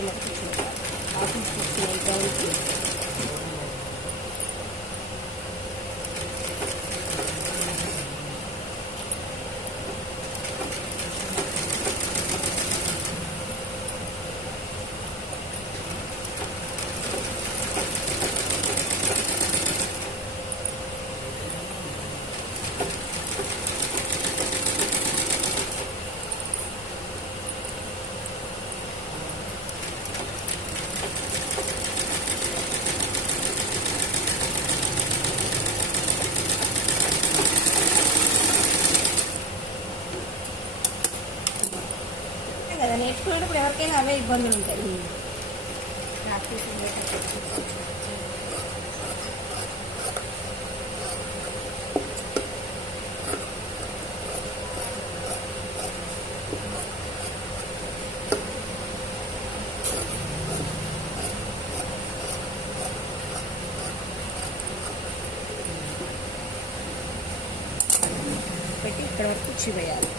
ఎమ్మట కుర్చీ పెట్టాలి. ఆఫీస్ కూర్చున్న గౌన్కి కదా నేర్చుకునేటప్పుడు ఎవరికైనా అవే ఇబ్బందులు ఉంటాయి. ప్రాక్టీస్ పెట్టి ఇక్కడ వరకు కుర్చీ వేయాలి.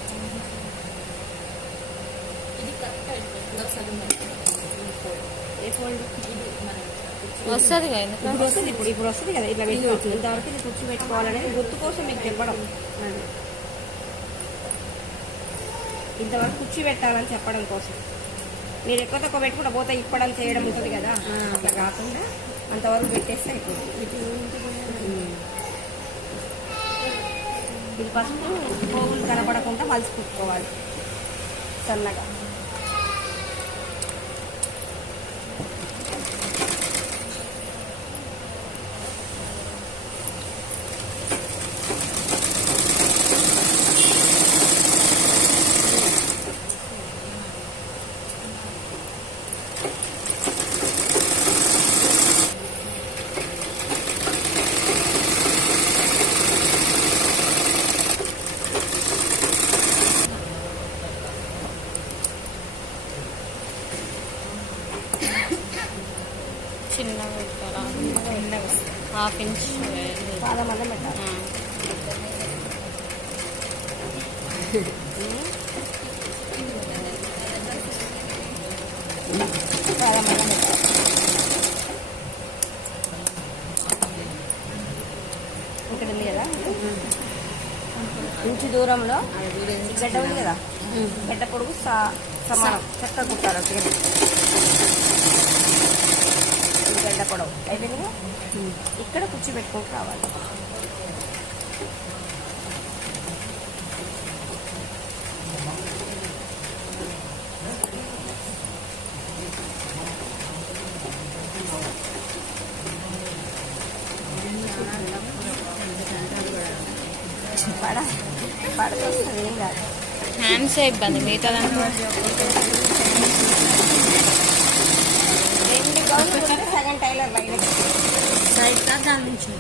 వస్తుంది ఇప్పుడు వస్తుంది కదా ఇట్లా పెట్టుకోవచ్చు. ఇంతవరకు ఇది కుర్చీ పెట్టుకోవాలనేది గుర్తు కోసం మీకు చెప్పడం. ఇంతవరకు కుర్చీ పెట్టాలని చెప్పడం కోసం. మీరు ఎక్కువ తక్కువ పెట్టుకుంటా పోతే ఇప్పడం చేయడం ఉంటుంది కదా, అట్లా కాకుండా అంతవరకు పెట్టేస్తే అయిపోతుంది. ఇది ఫస్ట్ పోగులు కనపడకుండా మలిసి కుట్టుకోవాలి సన్నగా. చిన్నగా పెట్టాలా? హాఫ్ ఇంచ్ చాలా మంది పెట్టాలి. చాలా మంది పెట్టాలి. ఇక్కడ ఉంది కదా ఇంచు దూరంలో గడ్డ ఉంది కదా, గడ్డ పొడుగు సమానం చక్కగా కుట్టాలి. గడ్డ పొడవు అయిపోయింది. ఇక్కడ కుర్చీ పెట్టుకుంటూ రావాలి. పడుతుంది ఏం కాదు. హ్యాండ్స్ ఇబ్బంది మిగతా రెండు గౌన్లు ఉంటే సగం టైలర్ లైన్ సైడ్ కా దాని నుంచి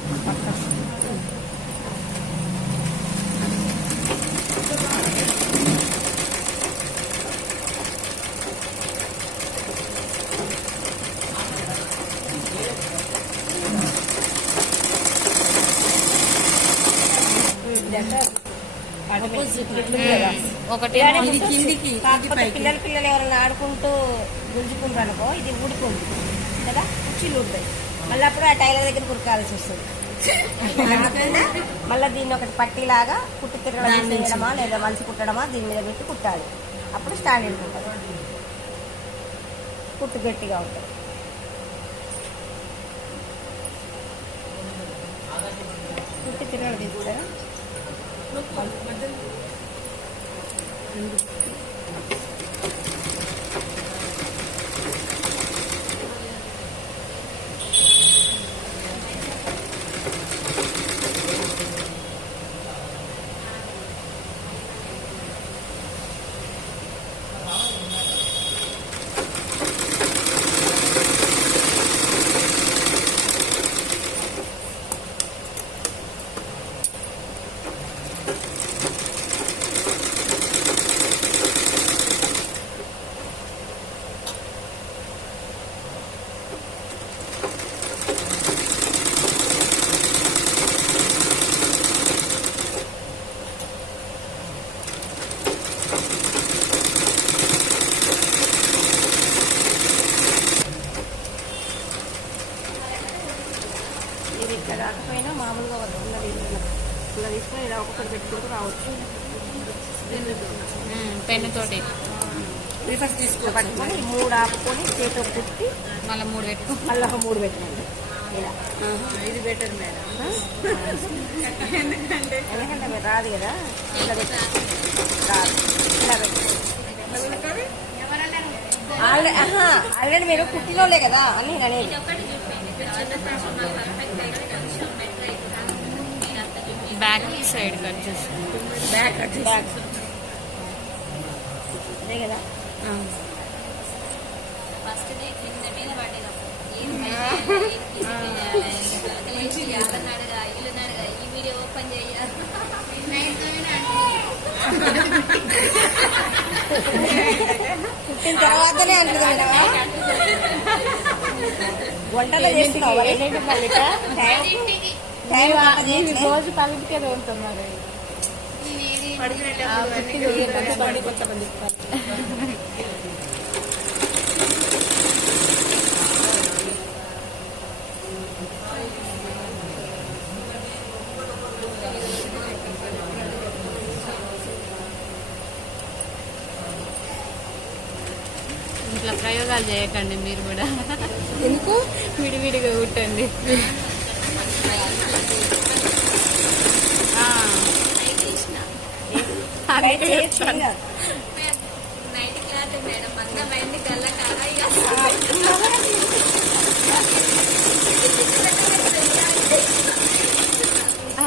ఒకటి పిల్లలు ఎవరైనా ఆడుకుంటూ గుంజుకుంటారు అనుకో, ఇది ఊడిపోంది కదా, కుర్చీలు ఊడిపోయి మళ్ళీ అప్పుడు ఆ టైలర్ దగ్గర కురకాల్సి వస్తుంది. మళ్ళీ దీన్ని ఒకటి పట్టిలాగా కుట్టు తిరగడమా లేదా మలిసి కుట్టడమా దీని మీద పెట్టి కుట్టాలి. అప్పుడు స్టాండర్డ్ ఉంటుంది, కుట్టు గట్టిగా ఉంటుంది. కుట్టు తిరగడం తీసుకుంటారా? ఇది ఇట్లా కాకపోయినా మామూలుగా వస్తున్నది ఇలా తీసుకొని ఇలా ఒక్కొక్కటి పెట్టుకుంటూ రావచ్చు. పెన్నుతోటి రిఫర్స్ తీసుకుని పట్టుకొని 3 ఆపుకొని చేతితో కుట్టి మళ్ళీ 3 పెట్టుకో. మళ్ళీ 3 పెట్టండి. ఇలా ఇది బెటర్ మేడం. ఎందుకంటే మీరు రాదు కదా, ఇలా పెట్టి రాదు, ఇలా పెట్టి ఆల్రెడీ మీరు కుట్టినోళ్ళే కదా అని నేను అనేది. బ్యాక్ సైడ్ కట్ చేస్తాను. బ్యాక్ కట్ బ్యాక్ అదే కదా. పుట్టిన తర్వాతనే అంటుంది వంటలో చేస్తున్నావు రోజు పలికే తోలుతున్నారు. ఇట్లా ప్రయోగాలు చేయకండి మీరు కూడా. ఎందుకు విడివిడిగా కుట్టండి.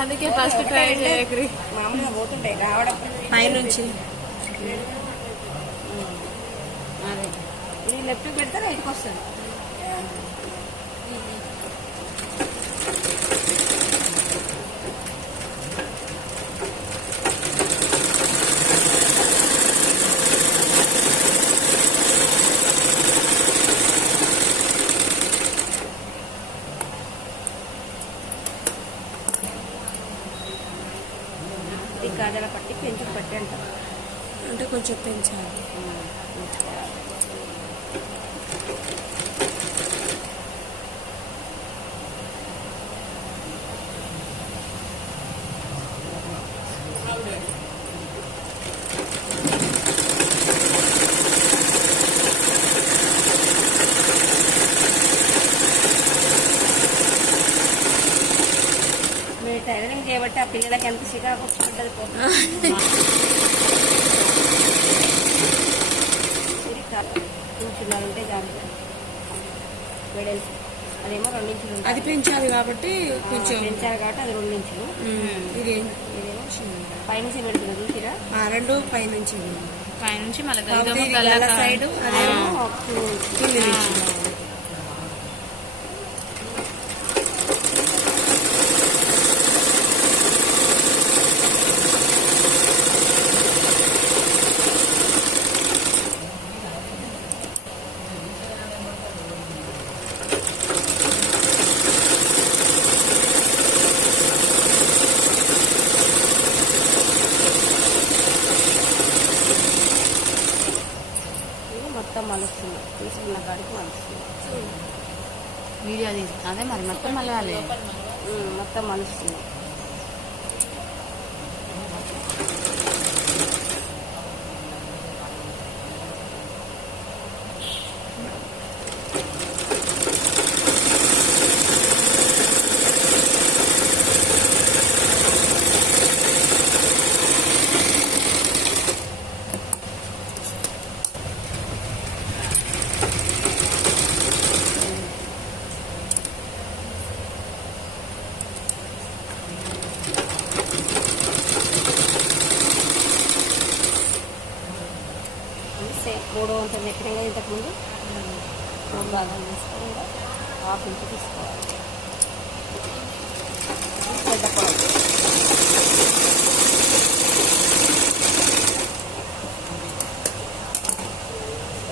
అందుకే ఫస్ట్ ట్రై చేయకరి. మామూలుగా పోతుంటాయి రావడం పైనుంచి. అదే ఇది లెఫ్ట్ పెడితే రైట్కి వస్తుంది. ఈ కాడల పట్టి పెంచుకు పట్టి అంటారు. అంటే కొంచెం పెంచాలి. మీరు టైలరింగ్ చేయబట్టి ఆ పిల్లలకి ఎంత చికాకు ఉంటుంది. కూర్చున్నారు ఉంటే జాగ్రత్త వెడల్పు అదేమో 2 ఇంచులు అది పెంచాలి కాబట్టి కొంచెం పెంచారు కాబట్టి అది 2 ఇంచులు. ఇదేమో పైనుంచి పెడుతుంది చూసిరా. 2 పైనుంచి పైనుంచి మళ్ళీ సైడ్ అదేమో కింది నుంచి. మొత్తం మలుస్తుంది, తీసుకున్న కాడికి మలుస్తుంది. వీడియో తీసి అదే మరి మొత్తం మళ్ళీ మొత్తం మలుస్తుంది. మూడో వంతు ఎక్కడంగా ఇంతకుముందు 3 భాగాలు తీసుకొని కూడా 1/2 ఇంచు తీసుకోవాలి. పెద్ద పొడవు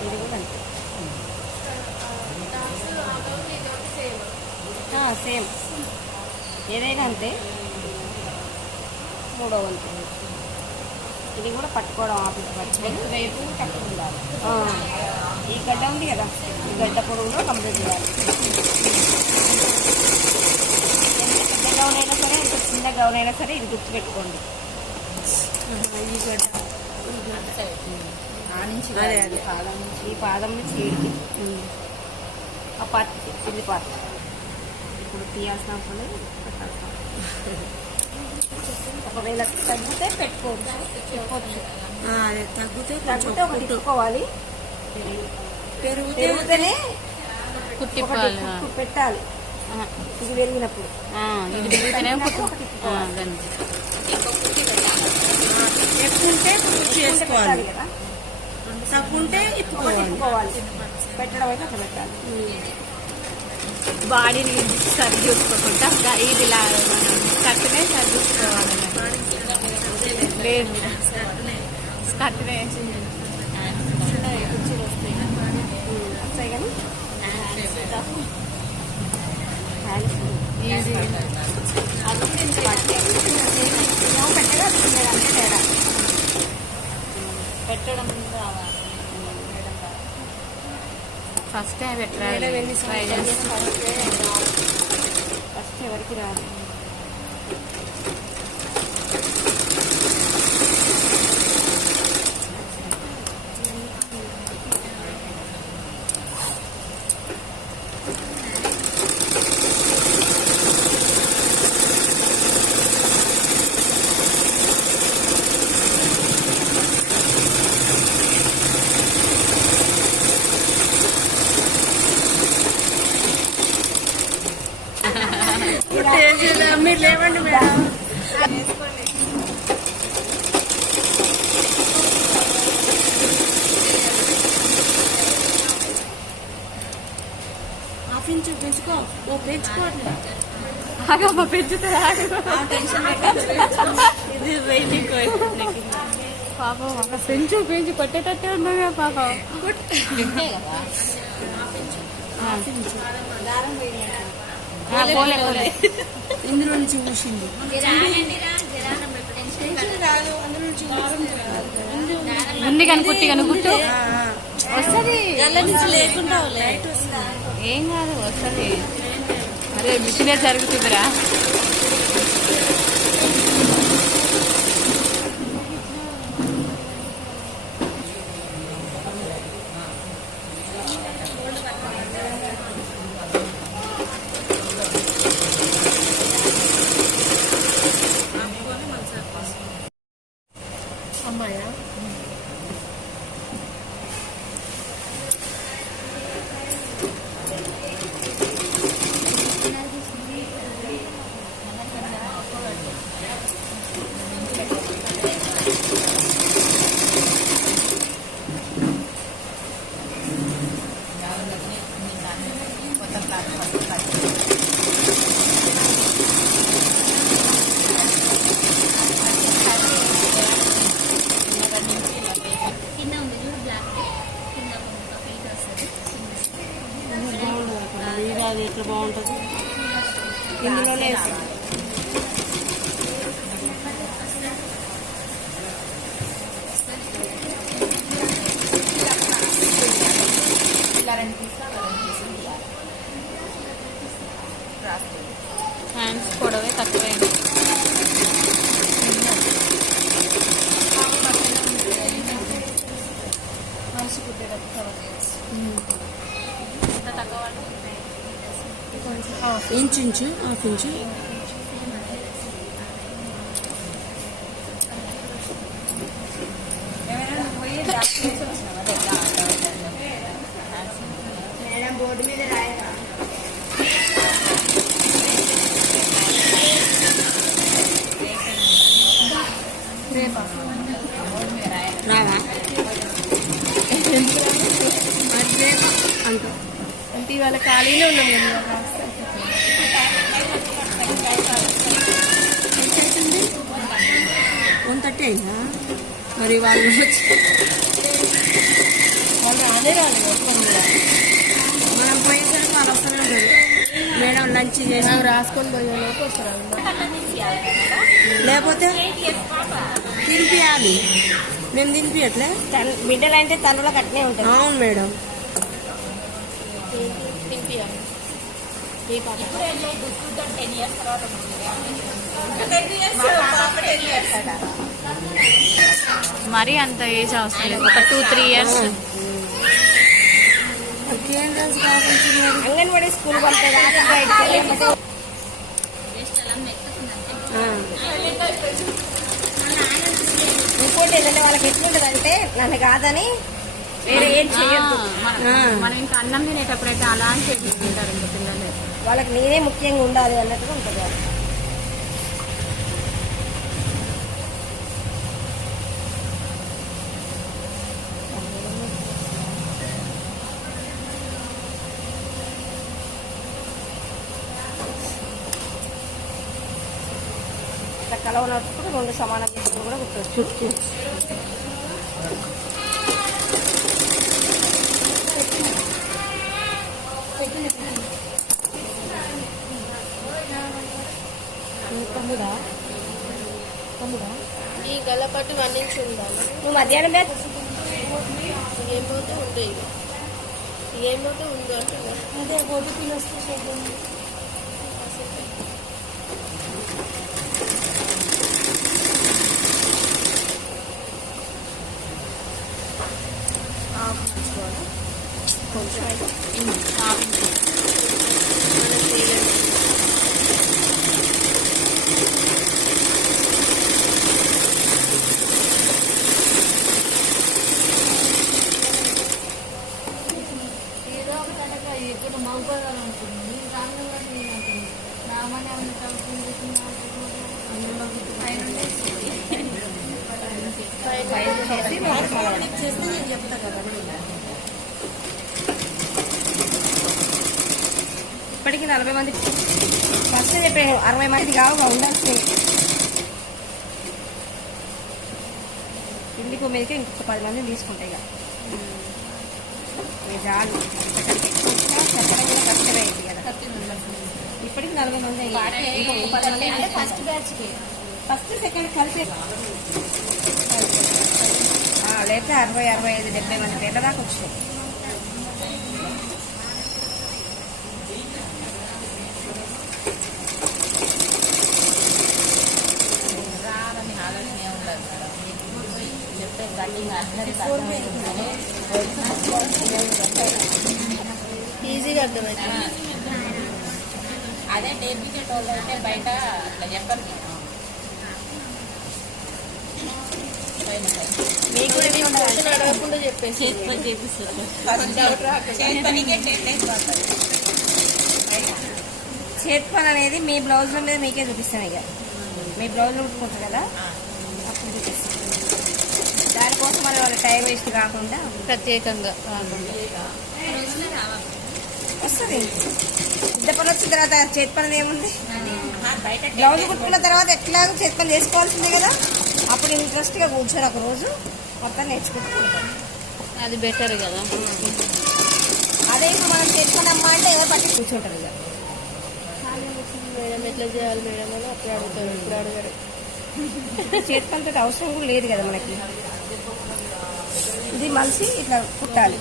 ఇది కూడా అంతే. సేమ్ ఏదైనా అంతే. మూడో వంతు ఇది కూడా పట్టుకోవడం ఆఫీస్ పట్టుకొని వైపు కట్టుకు ఉండాలి. ఈ గడ్డ ఉంది కదా, ఈ గడ్డ పొడవులో కంప్లీట్ చేయాలి. బ్రౌన్ అయినా సరే ఇది గుర్తుపెట్టుకోండి. ఈ గడ్డ ఆ నుంచి అదే, అదే. పాదం నుంచి ఈ పాదం నుంచి ఈడికి ఆ పార్టీకి కింది పార్ట్ ఇప్పుడు తీయాల్సిన అవసరం లేదు, పెట్టాల్సిన అవసరం లేదు. ఒకవేళ తగ్గితే పెట్టుకోవచ్చు. అదే తగ్గితే తగ్గితే ఒకటి తిప్పుకోవాలి, పెరిగితే పెరిగితేనే కుట్టిప్పాలి. ఒకటి పెట్టాలి. ఇది పెరిగినప్పుడు ఇది పెరిగితేనే కుట్టు. ఎక్కుంటే కుర్చీ వేసుకోవాలి, పెట్టాలి కదా, తగ్గుంటే ఒకటి ఇప్పుకోవాలి. తిప్పుకోవాలి. పెట్టడం అయితే అట్లా పెట్టాలి. బాడీని సరి చూసుకోకుండా ఇది కట్టునే సరి చూసుకోవాలి. లేదు కట్టునే కుర్చీలు వస్తాయి వస్తాయి కానీ ఈజీ. అది కూడా ఇంత పట్టే పెట్టగా అంతే తేడా. పెట్టడం ఫస్ట్ టైం పెట్టాలి. ట్రై చేస్తాను. ఫస్ట్ ఎవరికి రాదు. మీరు లేవండి మేడం. హాఫ్ ఇంచ్ పెంచుకో, ఓ పెంచుకోవట్లే ఆగమ్మ పెంచుతారా? ఇది వెయిటింగ్ పాపం ఒక పెంచు కొట్టేటట్టే ఉన్నాగా పాపం. పోలే పోలే ఇందులో నుంచి ఊసింది. ఉంది కానీ కుట్టి కానీ గుట్టు వస్తుంది. నుంచి లేకుండా లైట్ వస్తుంది. ఏం కాదు వస్తుంది. అరే మిషనే జరుగుతుందిరా. అమ్మాయా అది ఎట్లా బాగుంటుంది ఇందులోనే హ్యాండ్స్ పొడవే తక్కువే. హాఫ్ ఇంచు మేడం బోర్డు మీద రాయరా. రావా అంత అంటే ఇవాళ ఖాళీలో ఉన్నాం కదా. ఎంతట్టే అయిందా మరి వాళ్ళు రానే రాలేదు మొత్తం కూడా. మనం పోయేసరికి వాళ్ళు వస్తూనే ఉంటారు. మేడం లంచ్ చేసి రాసుకొని పోయేలోపు వస్తారు. లేకపోతే తినిపియాలి. మేము తినిపియట్లే. బిడ్డలు అంటే తనులో కట్నే ఉంటాయి. అవును మేడం. ఈ పాప ఇప్పుడు 10 ఇయర్స్ తర్వాత 10 ఇయర్స్ అట. మరీ అంత ఏజ్ అవసరం లేదు, ఒక 2-3 ఇయర్స్. ఇంకేం తెలుసు కాబట్టి మరి. అంగన్వాడీ స్కూల్ పంపేది బయటకు వెళ్ళి ఇంకోటి ఏదంటే వాళ్ళకి ఎట్లుంటది అంటే నన్ను కాదని వేరే ఏం చెయ్యొద్దు. మనం ఇంకా అన్నం తినేటప్పుడైతే అలా అని చేపిస్తుంటారు ఇంకా పిల్లలు. వాళ్ళకి నేనే ముఖ్యంగా ఉండాలి అన్నట్టుగా ఉంటుంది వాళ్ళు. ఇట్లా కలవనప్పుడు 2 సమానం తీసుకుని కూడా కుట్టవచ్చు. తమ్ముడా తమ్ముడా ఈ గల్లపట్టు 1 ఇంచ్ ఉండాలి. నువ్వు మధ్యాహ్నం బ్యాచ్ ఏమవుతే ఉండే ఏమవుతే ఉందో అంటున్నా. అదే ఓటీపీలు వస్తే చేద్దాం. కొంచెం అయితే చేస్తే నేను చెప్తా కదా. ఇప్పటికి 40 మంది ఫస్ట్ చెప్పాను 60 మంది కావుగా ఉండాల్సింది. ఇంటికి మీదకి ఇంకొక 10 మందిని తీసుకుంటాయి ఇక చాలు. చెప్పడం కూడా కష్టమే అయింది కదా. ఇప్పటికి 40 మంది అయ్యారు. ఇంకొక 10 మంది అంటే ఫస్ట్ బ్యాచ్కి ఫస్ట్ సెకండ్ కలిసి లేకపోతే 60, 65, 70 మంది పేర్ల దాకా వచ్చినాయి. ఈజీగా అర్థమవుతుంది. అదే నేర్పించేట వాళ్ళు అంటే బయట అట్లా చెప్పరు. మీకు క్వశ్చన్ అడగకుండా చెప్పేసి చేతి పని అనేది మీ బ్లౌజ్ల మీద మీకే చూపిస్తాం. ఇక మీ బ్లౌజ్లో కుట్టుకుంటారు కదా అప్పుడు చూపిస్తాం. దానికోసం మరి వాళ్ళ టైం వేస్ట్ కాకుండా ప్రత్యేకంగా కాకుండా వస్తుంది. పెద్ద పని వచ్చిన తర్వాత చేతి పని ఏముంది? బ్లౌజ్ కుట్టుకున్న తర్వాత ఎట్లాగో చేతి పని చేసుకోవాల్సిందే కదా. అప్పుడు ఇంట్రెస్ట్గా కూర్చొని ఒక రోజు మొత్తం నేర్చుకుంటాం. అది బెటర్ కదా. అదే ఇప్పుడు మనం చేతి పని అమ్మ అంటే ఎవరు పట్టి కూర్చుంటారు ఇక. మేడం ఎట్లా చేయాలి మేడం అని అప్పుడు అడుగుతారు, ఇప్పుడు అడగరు. చేతి పనితో అవసరం కూడా లేదు కదా మనకి. ఇది మలిసి ఇట్లా కుట్టాలి.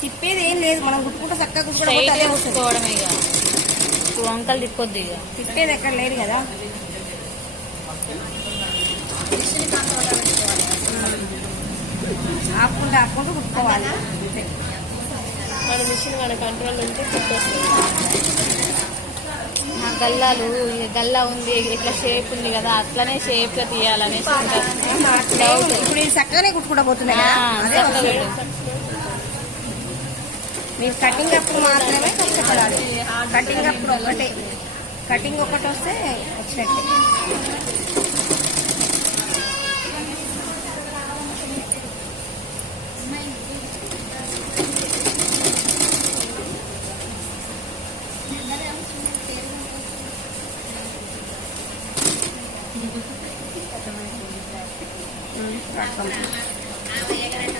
తిప్పేది ఏం లేదు, మనం కుట్టుకుంటే చక్కగా కుట్టుకోవడం అదే వస్తుంది. కుట్టుకోవడమే ఇక వంకలు తిప్పొద్దు. ఇక తిప్పేది ఎక్కడ లేదు కదా. ఆపుకుంటూ ఆపుకుంటూ కుట్టుకోవాలి. మన మిషన్ మన కంట్రోల్ ఉంటే కుట్టొస్తుంది. మా గల్లాలు గల్లా ఉంది, ఇట్లా షేప్ ఉంది కదా, అట్లనే షేప్ గా తీయాలనేసి ఉంటుంది. ఇప్పుడు ఇది చక్కగానే కుట్టుకుంటా పోతున్నాయి కదా. అదే వస్తుంది. మీరు కటింగ్ అప్పుడు మాత్రమే కష్టపడాలి. కటింగ్ అప్పుడు ఒకటే, కటింగ్ ఒకటి వస్తే వచ్చినట్టే.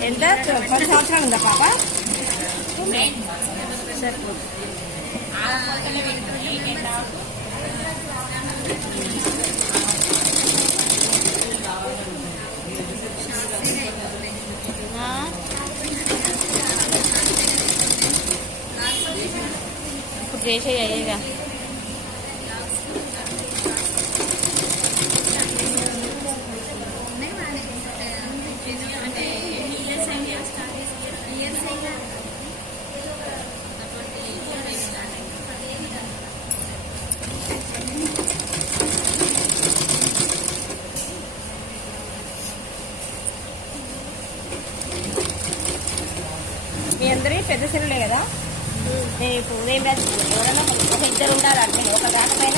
ఎంత 10 సంవత్సరాలు ఉందా పాప? సరిపోతుంది. ఆ? ఇప్పుడు చేసేయి అయ్యేగా. మీ అందరి పెద్ద సెల్లులే కదా. నేను ఇప్పుడు ఉదయం బ్యాచ్ ఎవరైనా ఒక ఇద్దరు ఉండాలంటే ఒక దానిపైన